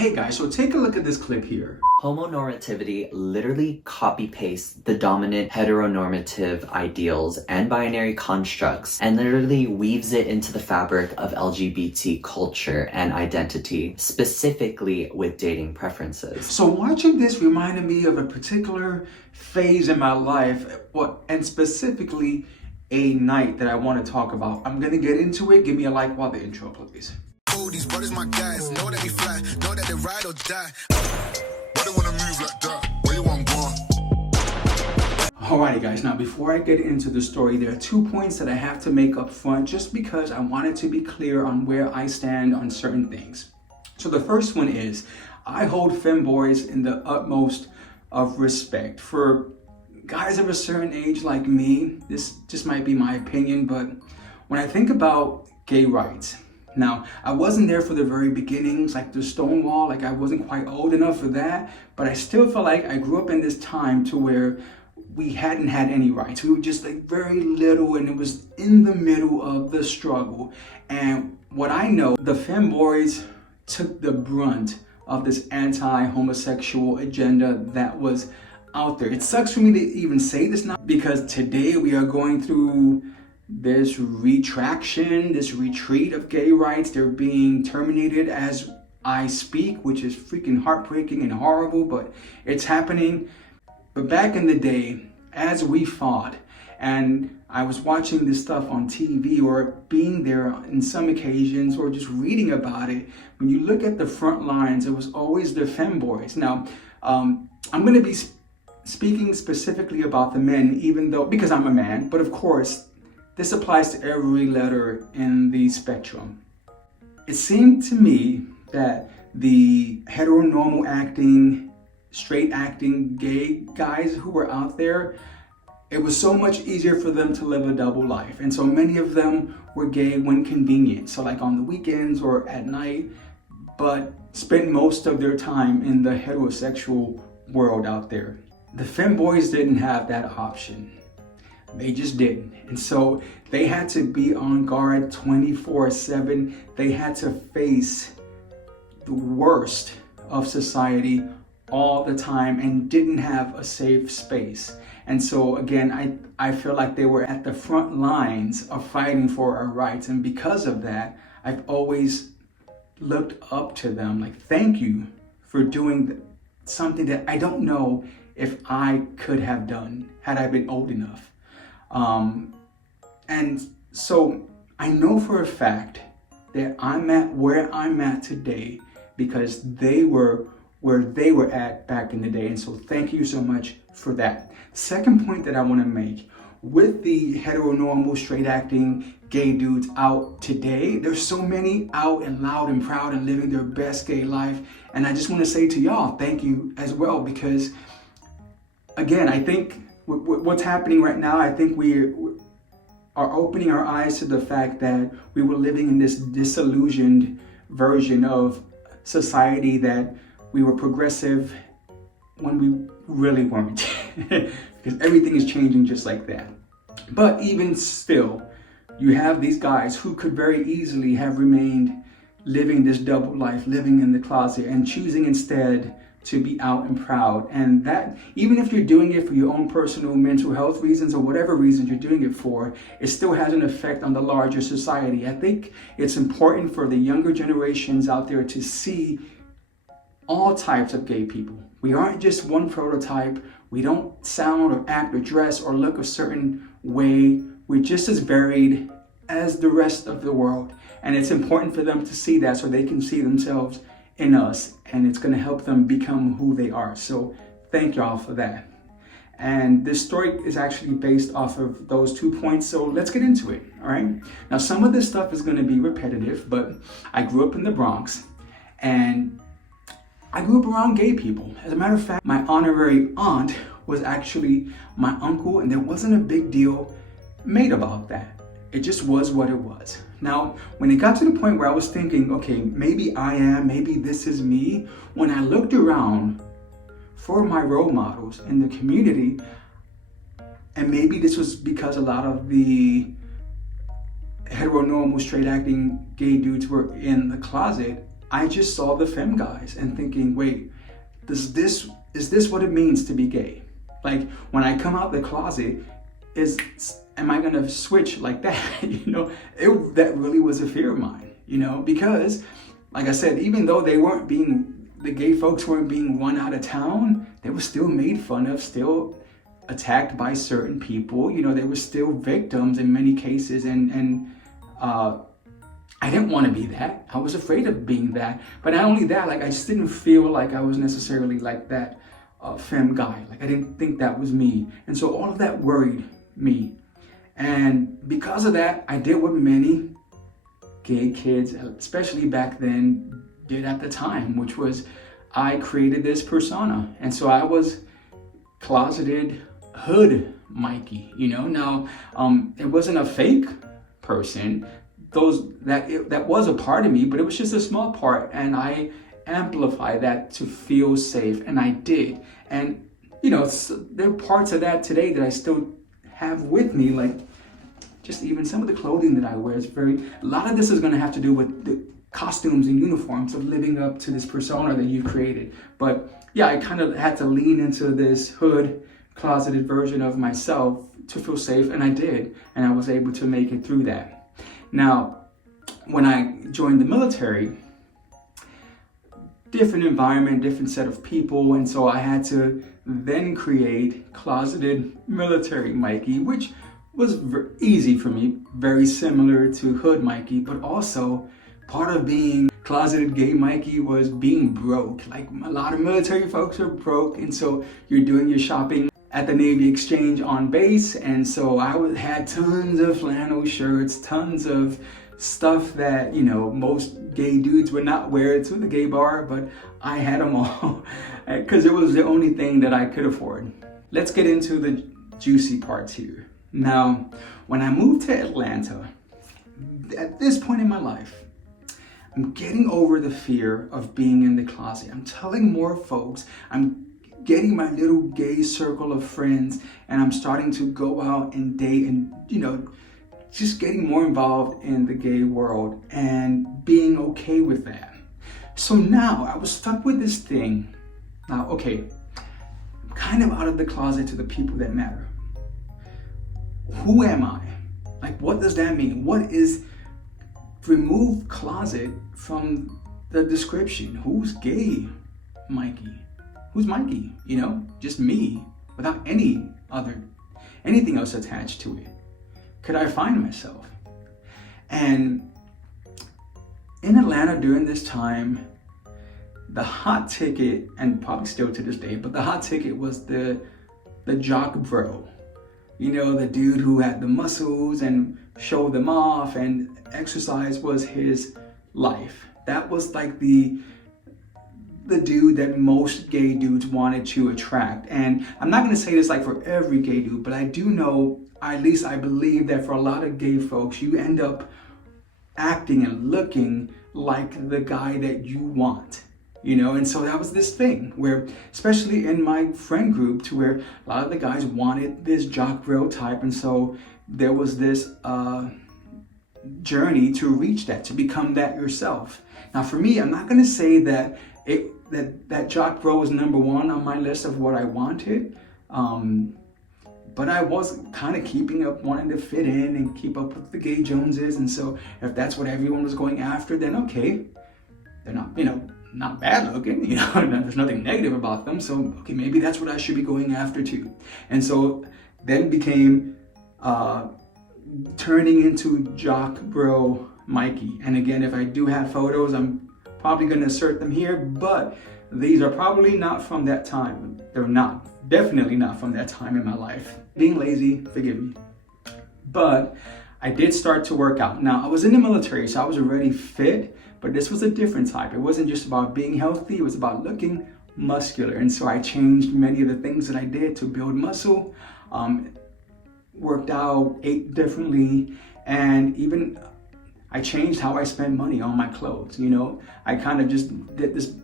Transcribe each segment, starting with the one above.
Hey guys, so take a look at this clip here. Homonormativity literally copy-pastes the dominant heteronormative ideals and binary constructs and literally weaves it into the fabric of LGBT culture and identity, specifically with dating preferences. So watching this reminded me of a particular phase in my life, and specifically a night that I want to talk about. I'm gonna get into it. Give me a like while the intro plays. These brothers my guys, know that we fly, know that they ride or die. Why they wanna move like that? Where you want going? Alrighty guys, now before I get into the story, there are 2 points that I have to make up front just because I wanted to be clear on where I stand on certain things. So the first one is, I hold femboys in the utmost of respect. For guys of a certain age like me, this just might be my opinion, but when I think about gay rights, now, I wasn't there for the very beginnings, like the Stonewall, like I wasn't quite old enough for that, but I still feel like I grew up in this time to where we hadn't had any rights. We were just like very little, and it was in the middle of the struggle. And what I know, the femboys took the brunt of this anti-homosexual agenda that was out there. It sucks for me to even say this now, because today we are going through this retraction, this retreat of gay rights. They're being terminated as I speak, which is freaking heartbreaking and horrible, but it's happening. But back in the day, as we fought, and I was watching this stuff on TV or being there in some occasions or just reading about it, when you look at the front lines, it was always the femboys. Now, I'm going to be speaking specifically about the men, even though, because I'm a man, but of course, this applies to every letter in the spectrum. It seemed to me that the heteronormal acting, straight acting gay guys who were out there, it was so much easier for them to live a double life. And so many of them were gay when convenient. So like on the weekends or at night, but spent most of their time in the heterosexual world out there. The femboys didn't have that option. They just didn't. And so they had to be on guard 24/7. They had to face the worst of society all the time and didn't have a safe space. And so again, I feel like they were at the front lines of fighting for our rights. And because of that, I've always looked up to them. Like, thank you for doing something that I don't know if I could have done had I been old enough. And so I know for a fact that I'm at where I'm at today because they were where they were at back in the day. And so thank you so much for that. Second point that I want to make, with the heteronormal, straight acting gay dudes out today, there's so many out and loud and proud and living their best gay life. And I just want to say to y'all, thank you as well, because again, I think what's happening right now, I think we are opening our eyes to the fact that we were living in this disillusioned version of society, that we were progressive when we really weren't, because everything is changing just like that. But even still, you have these guys who could very easily have remained living this double life, living in the closet, and choosing instead to be out and proud. And that, even if you're doing it for your own personal mental health reasons or whatever reasons you're doing it for, it still has an effect on the larger society. I think it's important for the younger generations out there to see all types of gay people. We aren't just one prototype. We don't sound or act or dress or look a certain way. We're just as varied as the rest of the world. And it's important for them to see that so they can see themselves in us, and it's going to help them become who they are. So thank y'all for that. And this story is actually based off of those 2 points. So let's get into it. All right. Now, some of this stuff is going to be repetitive, but I grew up in the Bronx and I grew up around gay people. As a matter of fact, my honorary aunt was actually my uncle, and there wasn't a big deal made about that. It just was what it was. Now, when it got to the point where I was thinking, okay, maybe I am, maybe this is me, when I looked around for my role models in the community, and maybe this was because a lot of the heteronormal, straight acting gay dudes were in the closet, I just saw the femme guys and thinking, wait, is this what it means to be gay? Like, when I come out the closet, am I gonna switch like that? That really was a fear of mine, because, like I said, even though the gay folks weren't being run out of town, they were still made fun of, still attacked by certain people. They were still victims in many cases, and I didn't want to be that. I was afraid of being that. But not only that, like, I just didn't feel like I was necessarily like that femme guy. Like, I didn't think that was me. And so all of that worried me. And because of that, I did what many gay kids, especially back then, did at the time, which was I created this persona. And so I was closeted hood Mikey, Now, it wasn't a fake person. That was a part of me, but it was just a small part, and I amplified that to feel safe, and I did. And there are parts of that today that I still have with me, like just even some of the clothing that I wear is a lot of this is going to have to do with the costumes and uniforms of living up to this persona that you've created. But yeah, I kind of had to lean into this hood closeted version of myself to feel safe, and I did, and I was able to make it through that. Now, when I joined the military, different environment, different set of people, and so I had to then create closeted military Mikey, which was easy for me, very similar to hood Mikey, but also part of being closeted gay Mikey was being broke. Like, a lot of military folks are broke, and so you're doing your shopping at the Navy Exchange on base, and so I had tons of flannel shirts, tons of stuff that most gay dudes would not wear to the gay bar, but I had them all because it was the only thing that I could afford. Let's get into the juicy parts here. Now, when I moved to Atlanta, at this point in my life, I'm getting over the fear of being in the closet. I'm telling more folks, I'm getting my little gay circle of friends, and I'm starting to go out and date and, just getting more involved in the gay world and being okay with that. So now I was stuck with this thing. Now, okay, I'm kind of out of the closet to the people that matter. Who am I? Like, what does that mean? Remove closet from the description. Who's gay, Mikey? Who's Mikey? Just me, without anything else attached to it. Could I find myself? And in Atlanta during this time, the hot ticket, and probably still to this day, but the hot ticket was the jock bro. The dude who had the muscles and showed them off, and exercise was his life. That was like the dude that most gay dudes wanted to attract. And I'm not going to say this like for every gay dude, but I do know, at least I believe, that for a lot of gay folks, you end up acting and looking like the guy that you want, and so that was this thing where, especially in my friend group, to where a lot of the guys wanted this jock bro type, and so there was this journey to reach that, to become that yourself. Now for me, I'm not going to say that that jock bro was number one on my list of what I wanted, but I was kind of keeping up, wanting to fit in and keep up with the gay Joneses. And so if that's what everyone was going after, then okay, they're not, not bad looking, there's nothing negative about them. So, okay, maybe that's what I should be going after too. And so then became turning into jock bro Mikey. And again, if I do have photos, I'm probably going to insert them here, but these are probably not from that time. They're definitely not from that time in my life. Being lazy, forgive me. But I did start to work out. Now, I was in the military, so I was already fit, but this was a different type. It wasn't just about being healthy, it was about looking muscular. And so I changed many of the things that I did to build muscle, worked out, ate differently, and even I changed how I spent money on my clothes. I kind of just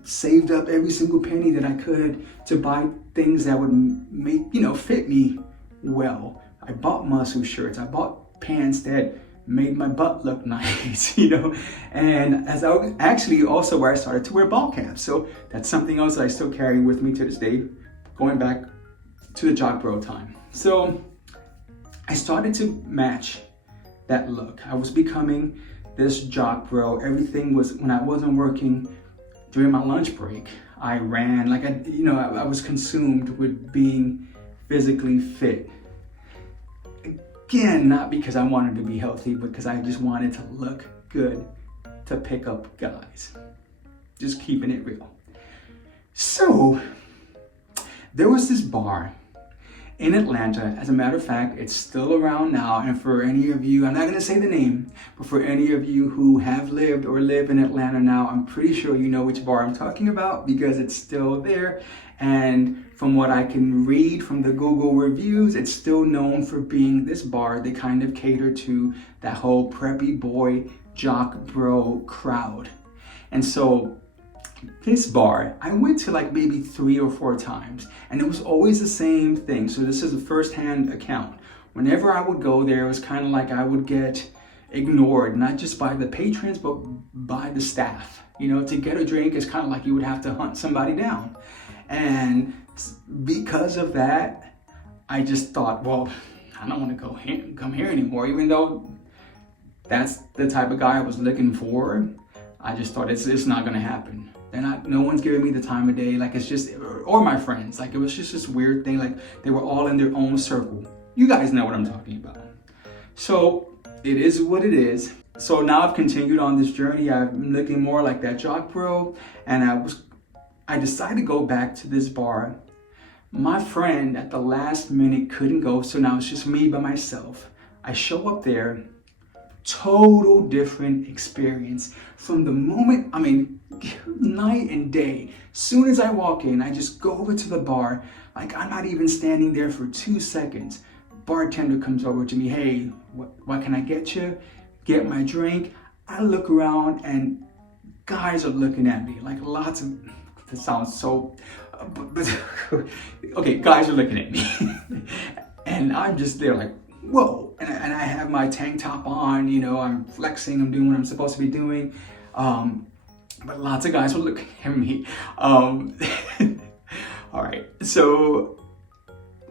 saved up every single penny that I could to buy things that would make, fit me well. I bought muscle shirts. I bought pants that made my butt look nice, you know. And as I actually also where I started to wear ball caps. So that's something else that I still carry with me to this day, going back to the Jock Bro time. So I started to match that look. I was becoming this Jock Bro. Everything was, when I wasn't working during my lunch break, I ran, like I was consumed with being physically fit. Again, not because I wanted to be healthy, but because I just wanted to look good to pick up guys. Just keeping it real. So there was this bar in Atlanta. As a matter of fact, it's still around now. And for any of you, I'm not gonna say the name, but for any of you who have lived or live in Atlanta now, I'm pretty sure you know which bar I'm talking about because it's still there. And from what I can read from the Google reviews, it's still known for being this bar. They kind of cater to that whole preppy boy, Jock Bro crowd. And so this bar, I went to like maybe 3 or 4 times, and it was always the same thing. So this is a first-hand account. Whenever I would go there, it was kind of like I would get ignored, not just by the patrons, but by the staff. You know, to get a drink is kind of like you would have to hunt somebody down. And because of that, I just thought, well, I don't want to come here anymore, even though that's the type of guy I was looking for. I just thought it's not gonna happen. No one's giving me the time of day. Like, it's just, or my friends, like it was just this weird thing. Like they were all in their own circle. You guys know what I'm talking about. So it is what it is. So now I've continued on this journey. I'm looking more like that Jock Bro, and I decided to go back to this bar. My friend at the last minute couldn't go, so now it's just me by myself. I show up there, total different experience. From the moment, I mean, night and day. Soon as I walk in, I just go over to the bar, like I'm not even standing there for 2 seconds. Bartender comes over to me, hey, what can I get you? Get my drink. I look around and guys are looking at me, like lots of, this sounds so, but okay, guys are looking at me. And I'm just there like, whoa. And I have my tank top on, you know, I'm flexing, I'm doing what I'm supposed to be doing. But lots of guys were looking at me. All right, so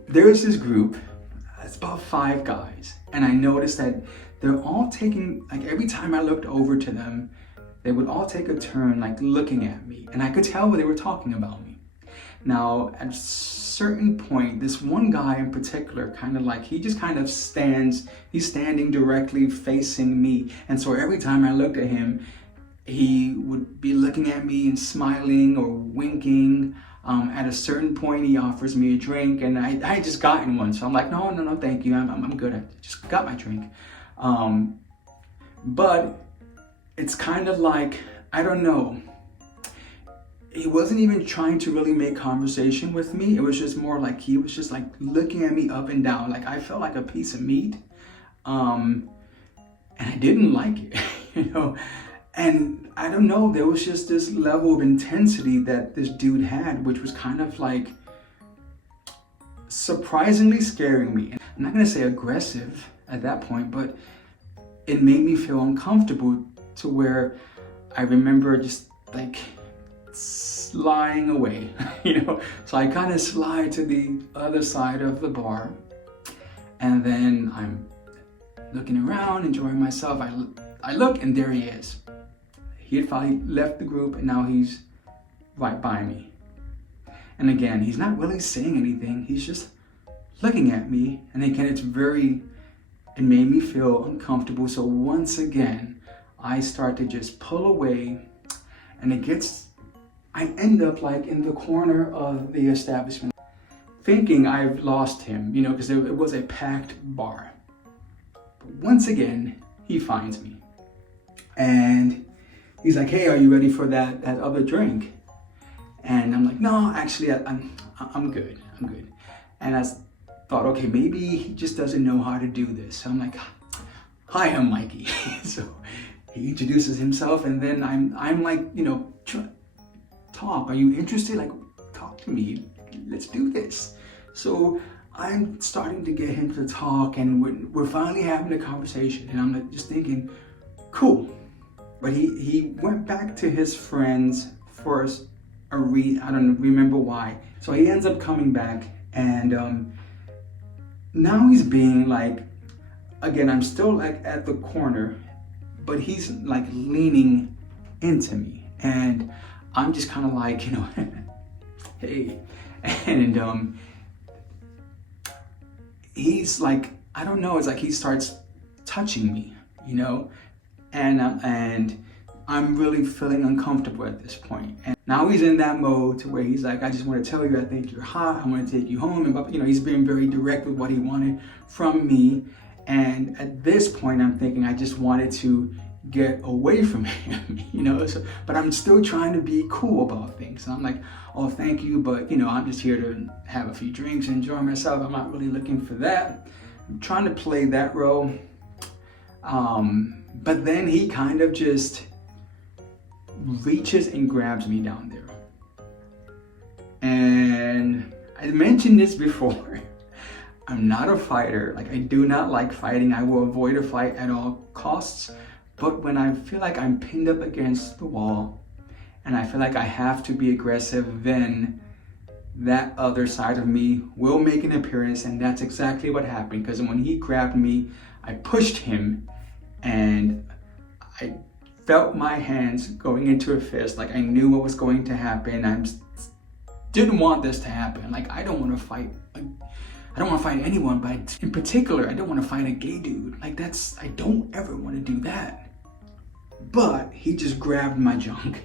there's this group, it's about 5 guys. And I noticed that they're all taking, like every time I looked over to them, they would all take a turn like looking at me. And I could tell they were talking about me. Now, at a certain point, this one guy in particular, kind of like, he just kind of stands, he's standing directly facing me. And so every time I looked at him, he would be looking at me and smiling or winking. At a certain point, he offers me a drink, and I had just gotten one. So I'm like, no, thank you. I'm good. I just got my drink. But it's kind of like, I don't know. He wasn't even trying to really make conversation with me. It was just more like he was just like looking at me up and down. Like I felt like a piece of meat. And I didn't like it, you know. And I don't know, there was just this level of intensity that this dude had, which was kind of like surprisingly scaring me. I'm not gonna say aggressive at that point, but it made me feel uncomfortable to where I remember just like sliding away, you know? So I kind of slide to the other side of the bar, and then I'm looking around, enjoying myself. I look, and there he is. He had finally left the group, and now he's right by me. And again, he's not really saying anything. He's just looking at me. And again, it made me feel uncomfortable. So once again, I start to just pull away, and I end up like in the corner of the establishment, thinking I've lost him, you know, because it was a packed bar. But once again, he finds me. And he's like, hey, are you ready for that other drink? And I'm like, no, actually, I'm good. And I thought, okay, maybe he just doesn't know how to do this. So I'm like, hi, I'm Mikey. So he introduces himself, and then I'm like, you know, talk. Are you interested? Like, talk to me. Let's do this. So I'm starting to get him to talk, and we're finally having a conversation, and I'm like just thinking, cool. But he went back to his friends for I don't remember why. So he ends up coming back, and now he's being like, again, I'm still like at the corner, but he's like leaning into me, and I'm just kind of like, hey, and he's like, I don't know, it's like he starts touching me, and I'm really feeling uncomfortable at this point. And now he's in that mode to where he's like, I just want to tell you, I think you're hot, I want to take you home, and he's being very direct with what he wanted from me. And at this point, I'm thinking I just wanted to get away from him, but I'm still trying to be cool about things. And I'm like, oh, thank you, but I'm just here to have a few drinks, enjoy myself. I'm not really looking for that. I'm trying to play that role. But then he kind of just reaches and grabs me down there. And I mentioned this before. I'm not a fighter. Like, I do not like fighting. I will avoid a fight at all costs. But when I feel like I'm pinned up against the wall and I feel like I have to be aggressive, then that other side of me will make an appearance. And that's exactly what happened. Because when he grabbed me, I pushed him and I felt my hands going into a fist. Like, I knew what was going to happen. I didn't want this to happen. Like, I don't want to fight. I don't want to fight anyone, but in particular, I don't want to fight a gay dude. Like, I don't ever want to do that. But he just grabbed my junk,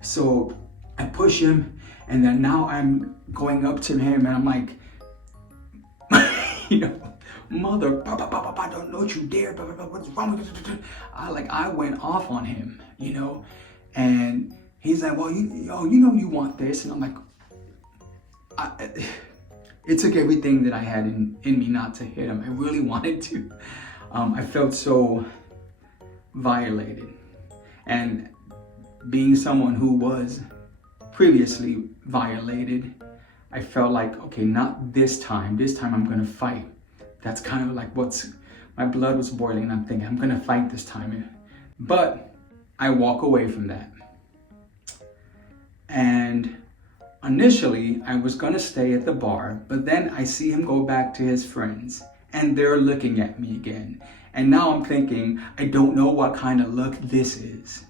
So I push him, and then now I'm going up to him, and I'm like, mother, don't you dare, what's wrong with you? I went off on him, and he's like, well, you want this, and I'm like, it took everything that I had in me not to hit him. I really wanted to. I felt so violated. And being someone who was previously violated, I felt like, okay, not this time. This time I'm gonna fight. That's kind of like my blood was boiling, and I'm thinking, I'm gonna fight this time. But I walk away from that. And initially, I was gonna stay at the bar, but then I see him go back to his friends, and they're looking at me again. And now I'm thinking, I don't know what kind of look this is.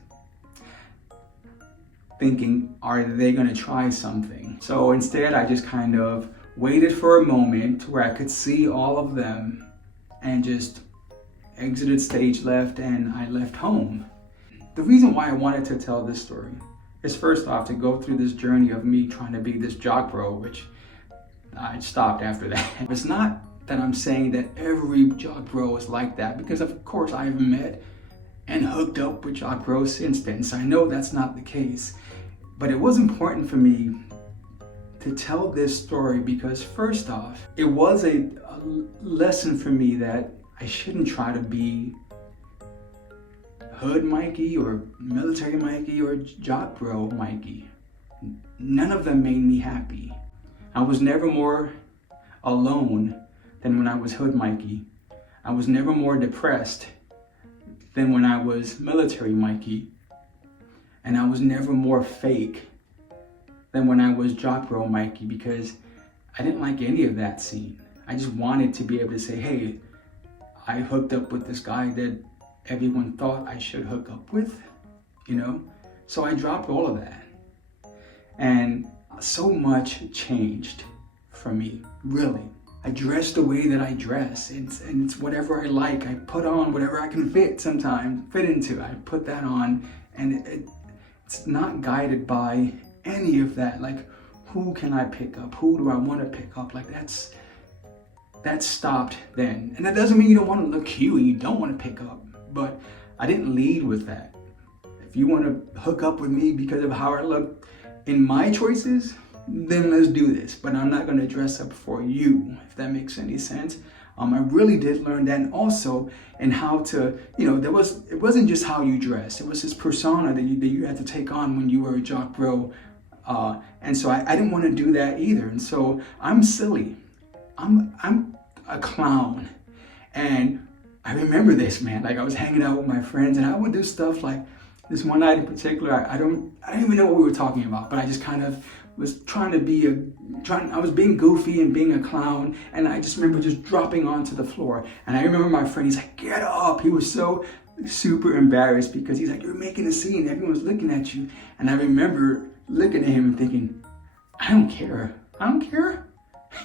Thinking, are they gonna try something? So instead, I just kind of waited for a moment where I could see all of them and just exited stage left, and I left home. The reason why I wanted to tell this story is, first off, to go through this journey of me trying to be this jock bro, which I stopped after that. It's not that I'm saying that every jock bro is like that, because of course I've met and hooked up with jock bros since then, so I know that's not the case. But it was important for me to tell this story because, first off, it was a lesson for me that I shouldn't try to be hood Mikey or military Mikey or jock bro Mikey. None of them made me happy. I was never more alone than when I was hood Mikey. I was never more depressed than when I was military Mikey. And I was never more fake than when I was jock bro Mikey, because I didn't like any of that scene. I just wanted to be able to say, hey, I hooked up with this guy that everyone thought I should hook up with, So I dropped all of that. And so much changed for me, really. I dress the way that I dress. It's whatever I like. I put on whatever I can fit into. I put that on, and it's not guided by any of that. Like, who can I pick up? Who do I want to pick up? Like, that stopped then. And that doesn't mean you don't want to look cute and you don't want to pick up. But I didn't lead with that. If you want to hook up with me because of how I look in my choices, then let's do this. But I'm not going to dress up for you, if that makes any sense. I really did learn that, and also in how to, it wasn't just how you dress. It was this persona that you had to take on when you were a jock bro. And so I didn't want to do that either. And so I'm silly. I'm a clown. And I remember this, man. Like, I was hanging out with my friends, and I would do stuff like this one night in particular. I don't even know what we were talking about, but I just kind of was trying to be I was being goofy and being a clown, and I just remember just dropping onto the floor. And I remember my friend, he's like, "Get up!" He was so super embarrassed because he's like, "You're making a scene. Everyone's looking at you." And I remember looking at him and thinking, I don't care.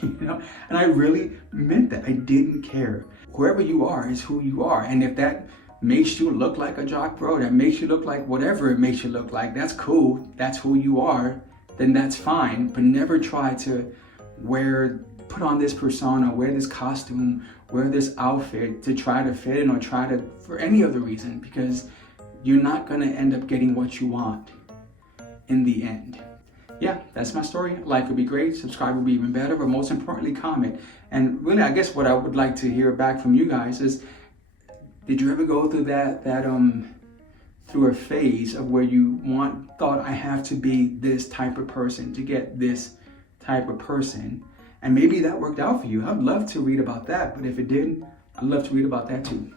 You know, and I really meant that. I didn't care. Whoever you are is who you are. And if that makes you look like a jock bro, that makes you look like whatever it makes you look like, that's cool. That's who you are, then that's fine. But never try to put on this persona, wear this costume, wear this outfit to try to fit in or for any other reason, because you're not gonna end up getting what you want in the end. Yeah, that's my story. Like would be great, subscribe would be even better, but most importantly, comment. And really, I guess what I would like to hear back from you guys is, did you ever go through through a phase of where you thought I have to be this type of person to get this type of person? And maybe that worked out for you. I'd love to read about that, but if it didn't, I'd love to read about that too.